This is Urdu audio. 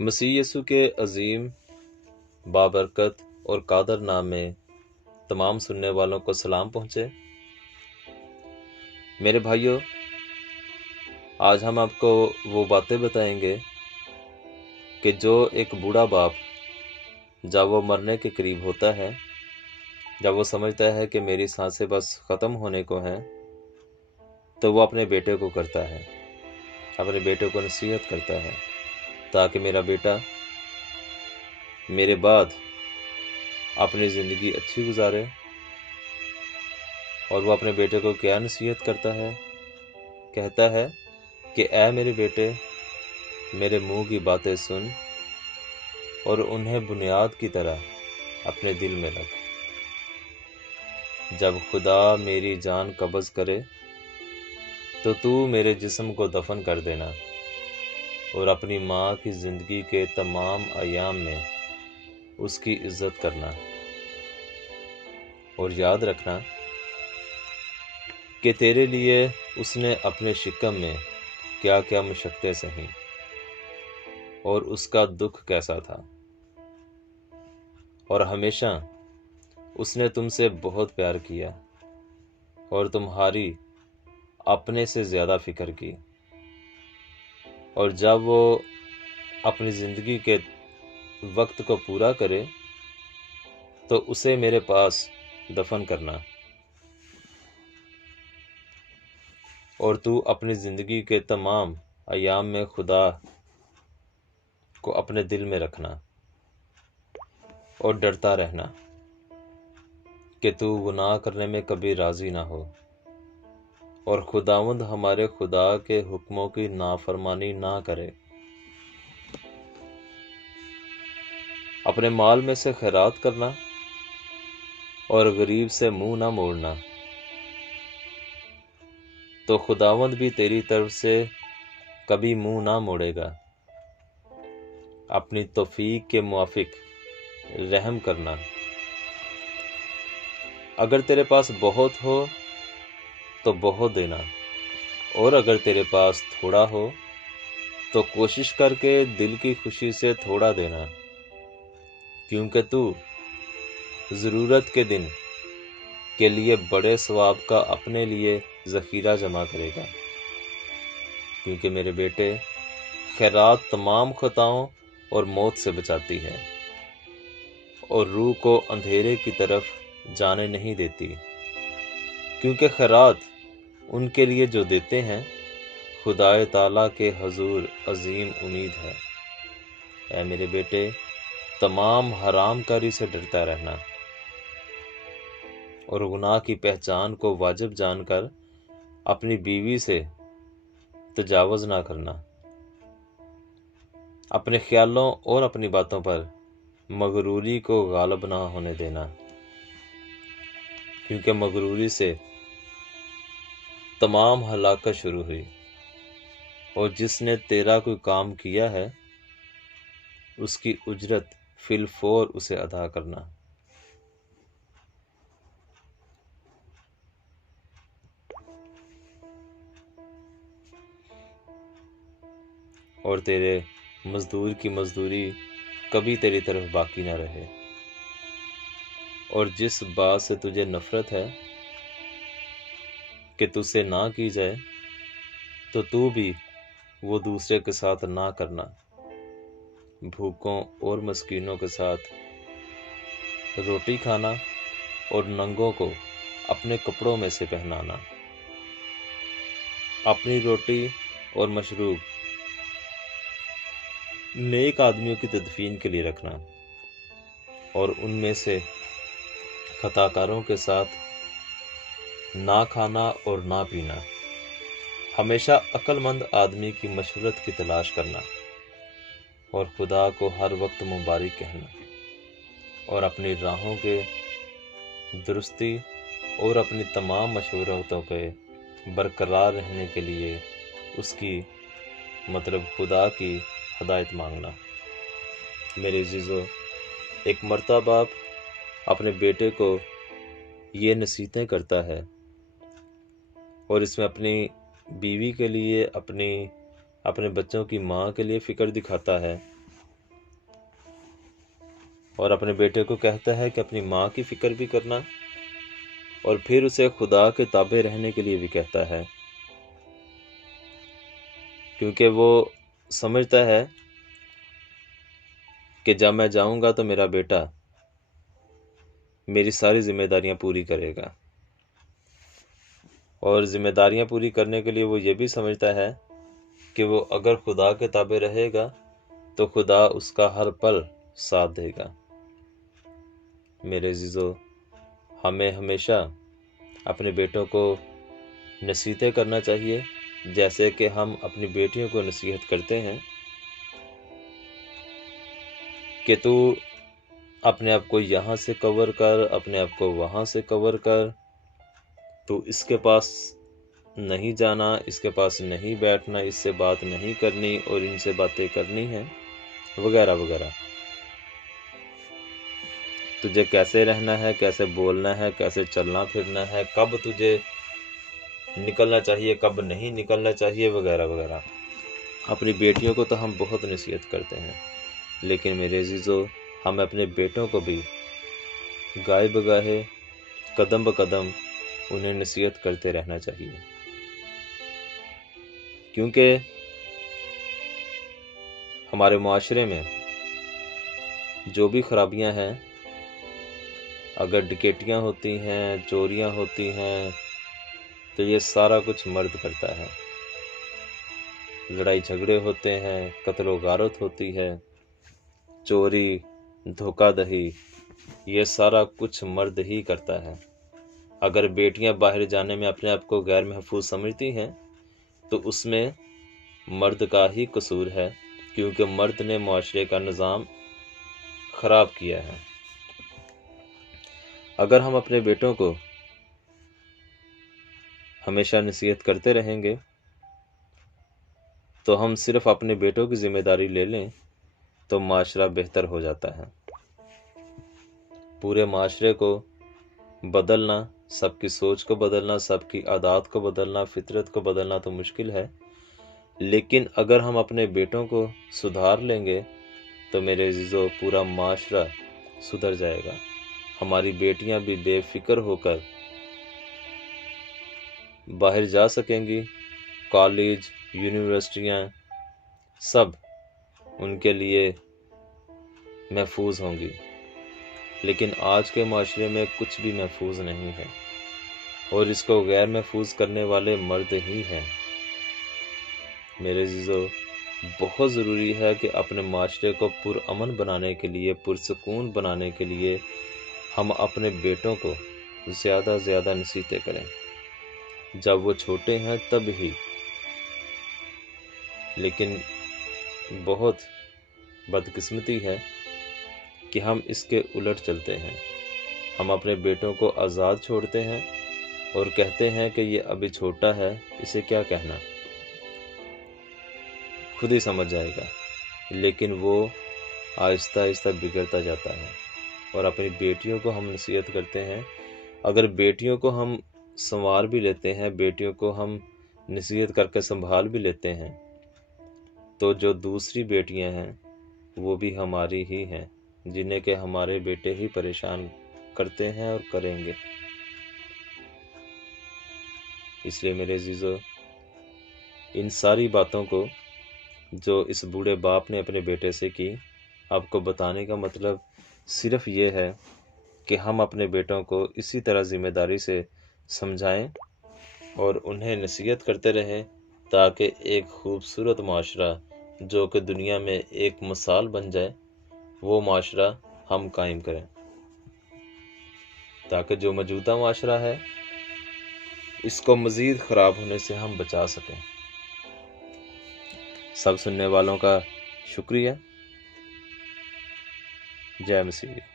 مسیح یسوع کے عظیم، بابرکت اور قادر نام میں تمام سننے والوں کو سلام پہنچے۔ میرے بھائیوں، آج ہم آپ کو وہ باتیں بتائیں گے کہ جو ایک بوڑھا باپ جب وہ مرنے کے قریب ہوتا ہے، جب وہ سمجھتا ہے کہ میری سانسیں بس ختم ہونے کو ہیں، تو وہ اپنے بیٹے کو کرتا ہے، اپنے بیٹے کو نصیحت کرتا ہے تاکہ میرا بیٹا میرے بعد اپنی زندگی اچھی گزارے۔ اور وہ اپنے بیٹے کو کیا نصیحت کرتا ہے؟ کہتا ہے کہ اے میرے بیٹے، میرے منہ کی باتیں سن اور انہیں بنیاد کی طرح اپنے دل میں رکھ۔ جب خدا میری جان قبض کرے تو میرے جسم کو دفن کر دینا اور اپنی ماں کی زندگی کے تمام ایام میں اس کی عزت کرنا، اور یاد رکھنا کہ تیرے لیے اس نے اپنے شکم میں کیا کیا مشقتیں سہیں اور اس کا دکھ کیسا تھا، اور ہمیشہ اس نے تم سے بہت پیار کیا اور تمہاری اپنے سے زیادہ فکر کی۔ اور جب وہ اپنی زندگی کے وقت کو پورا کرے تو اسے میرے پاس دفن کرنا، اور تو اپنی زندگی کے تمام ایام میں خدا کو اپنے دل میں رکھنا اور ڈرتا رہنا کہ تو گناہ کرنے میں کبھی راضی نہ ہو، اور خداوند ہمارے خدا کے حکموں کی نافرمانی نہ کرے۔ اپنے مال میں سے خیرات کرنا اور غریب سے منہ نہ موڑنا، تو خداوند بھی تیری طرف سے کبھی منہ نہ موڑے گا۔ اپنی توفیق کے موافق رحم کرنا۔ اگر تیرے پاس بہت ہو تو بہت دینا، اور اگر تیرے پاس تھوڑا ہو تو کوشش کر کے دل کی خوشی سے تھوڑا دینا، کیونکہ تو ضرورت کے دن کے لیے بڑے ثواب کا اپنے لیے ذخیرہ جمع کرے گا۔ کیونکہ میرے بیٹے، خیرات تمام خطاؤں اور موت سے بچاتی ہے اور روح کو اندھیرے کی طرف جانے نہیں دیتی، کیونکہ خیرات ان کے لیے جو دیتے ہیں خدا تعالیٰ کے حضور عظیم امید ہے۔ اے میرے بیٹے، تمام حرام کاری سے ڈرتا رہنا اور گناہ کی پہچان کو واجب جان کر اپنی بیوی سے تجاوز نہ کرنا۔ اپنے خیالوں اور اپنی باتوں پر مغروری کو غالب نہ ہونے دینا، کیونکہ مغروری سے تمام ہلاکت شروع ہوئی، اور جس نے تیرا کوئی کام کیا ہے اس کی اجرت فی الفور اسے ادا کرنا۔ اور تیرے مزدور کی مزدوری کبھی تیری طرف باقی نہ رہے، اور جس بات سے تجھے نفرت ہے کہ تجھ سے نہ کی جائے تو بھی وہ دوسرے کے ساتھ نہ کرنا۔ بھوکوں اور مسکینوں کے ساتھ روٹی کھانا اور ننگوں کو اپنے کپڑوں میں سے پہنانا۔ اپنی روٹی اور مشروب نیک آدمیوں کی تدفین کے لیے رکھنا، اور ان میں سے خطا کاروں کے ساتھ نہ کھانا اور نہ پینا۔ ہمیشہ عقل مند آدمی کی مشورت کی تلاش کرنا، اور خدا کو ہر وقت مبارک کہنا، اور اپنی راہوں کے درستی اور اپنی تمام مشورتوں کے برقرار رہنے کے لیے اس کی خدا کی ہدایت مانگنا۔ میرے عزیزو، ایک مرتا باپ اپنے بیٹے کو یہ نصیحتیں کرتا ہے، اور اس میں اپنی بیوی کے لیے، اپنے بچوں کی ماں کے لیے فکر دکھاتا ہے، اور اپنے بیٹے کو کہتا ہے کہ اپنی ماں کی فکر بھی کرنا، اور پھر اسے خدا کے تابع رہنے کے لیے بھی کہتا ہے، کیونکہ وہ سمجھتا ہے کہ جب میں جاؤں گا تو میرا بیٹا میری ساری ذمہ داریاں پوری کرے گا، اور ذمہ داریاں پوری کرنے کے لیے وہ یہ بھی سمجھتا ہے کہ وہ اگر خدا کے تابع رہے گا تو خدا اس کا ہر پل ساتھ دے گا۔ میرے عزیزو، ہمیں ہمیشہ اپنے بیٹوں کو نصیحتیں کرنا چاہیے، جیسے کہ ہم اپنی بیٹیوں کو نصیحت کرتے ہیں کہ تو اپنے آپ کو یہاں سے کور کر، اپنے آپ کو وہاں سے کور کر، تو اس کے پاس نہیں جانا، اس کے پاس نہیں بیٹھنا، اس سے بات نہیں کرنی اور ان سے باتیں کرنی ہیں، وغیرہ وغیرہ۔ تجھے کیسے رہنا ہے، کیسے بولنا ہے، کیسے چلنا پھرنا ہے، کب تجھے نکلنا چاہیے، کب نہیں نکلنا چاہیے، وغیرہ وغیرہ۔ اپنی بیٹیوں کو تو ہم بہت نصیحت کرتے ہیں، لیکن میرے عزیزو، ہم اپنے بیٹوں کو بھی گاہے بگاہے، قدم بقدم انہیں نصیحت کرتے رہنا چاہیے، کیونکہ ہمارے معاشرے میں جو بھی خرابیاں ہیں، اگر ڈکیٹیاں ہوتی ہیں، چوریاں ہوتی ہیں، تو یہ سارا کچھ مرد کرتا ہے۔ لڑائی جھگڑے ہوتے ہیں، قتل و غارت ہوتی ہے، چوری، دھوکہ دہی، یہ سارا کچھ مرد ہی کرتا ہے۔ اگر بیٹیاں باہر جانے میں اپنے آپ کو غیر محفوظ سمجھتی ہیں تو اس میں مرد کا ہی قصور ہے، کیونکہ مرد نے معاشرے کا نظام خراب کیا ہے۔ اگر ہم اپنے بیٹوں کو ہمیشہ نصیحت کرتے رہیں گے تو ہم صرف اپنے بیٹوں کی ذمہ داری لے لیں تو معاشرہ بہتر ہو جاتا ہے۔ پورے معاشرے کو بدلنا، سب کی سوچ کو بدلنا، سب کی عادات کو بدلنا، فطرت کو بدلنا تو مشکل ہے، لیکن اگر ہم اپنے بیٹوں کو سدھار لیں گے تو میرے عزیزو، پورا معاشرہ سدھر جائے گا۔ ہماری بیٹیاں بھی بے فکر ہو کر باہر جا سکیں گی، کالج، یونیورسٹیاں سب ان کے لیے محفوظ ہوں گی، لیکن آج کے معاشرے میں کچھ بھی محفوظ نہیں ہے، اور اس کو غیر محفوظ کرنے والے مرد ہی ہیں۔ میرے عزیزو، بہت ضروری ہے کہ اپنے معاشرے کو پرامن بنانے کے لیے، پرسکون بنانے کے لیے ہم اپنے بیٹوں کو زیادہ زیادہ نصیحتیں کریں، جب وہ چھوٹے ہیں تب ہی۔ لیکن بہت بدقسمتی ہے کہ ہم اس کے الٹ چلتے ہیں۔ ہم اپنے بیٹوں کو آزاد چھوڑتے ہیں اور کہتے ہیں کہ یہ ابھی چھوٹا ہے، اسے کیا کہنا، خود ہی سمجھ جائے گا، لیکن وہ آہستہ آہستہ بگڑتا جاتا ہے۔ اور اپنی بیٹیوں کو ہم نصیحت کرتے ہیں، اگر بیٹیوں کو ہم سنوار بھی لیتے ہیں، بیٹیوں کو ہم نصیحت کر کے سنبھال بھی لیتے ہیں، تو جو دوسری بیٹیاں ہیں وہ بھی ہماری ہی ہیں، جنہیں کہ ہمارے بیٹے ہی پریشان کرتے ہیں اور کریں گے۔ اس لیے میرے عزیزو، ان ساری باتوں کو جو اس بوڑھے باپ نے اپنے بیٹے سے کی، آپ کو بتانے کا مطلب صرف یہ ہے کہ ہم اپنے بیٹوں کو اسی طرح ذمہ داری سے سمجھائیں اور انہیں نصیحت کرتے رہیں، تاکہ ایک خوبصورت معاشرہ جو کہ دنیا میں ایک مثال بن جائے، وہ معاشرہ ہم قائم کریں، تاکہ جو موجودہ معاشرہ ہے اس کو مزید خراب ہونے سے ہم بچا سکیں۔ سب سننے والوں کا شکریہ۔ جے مسیح۔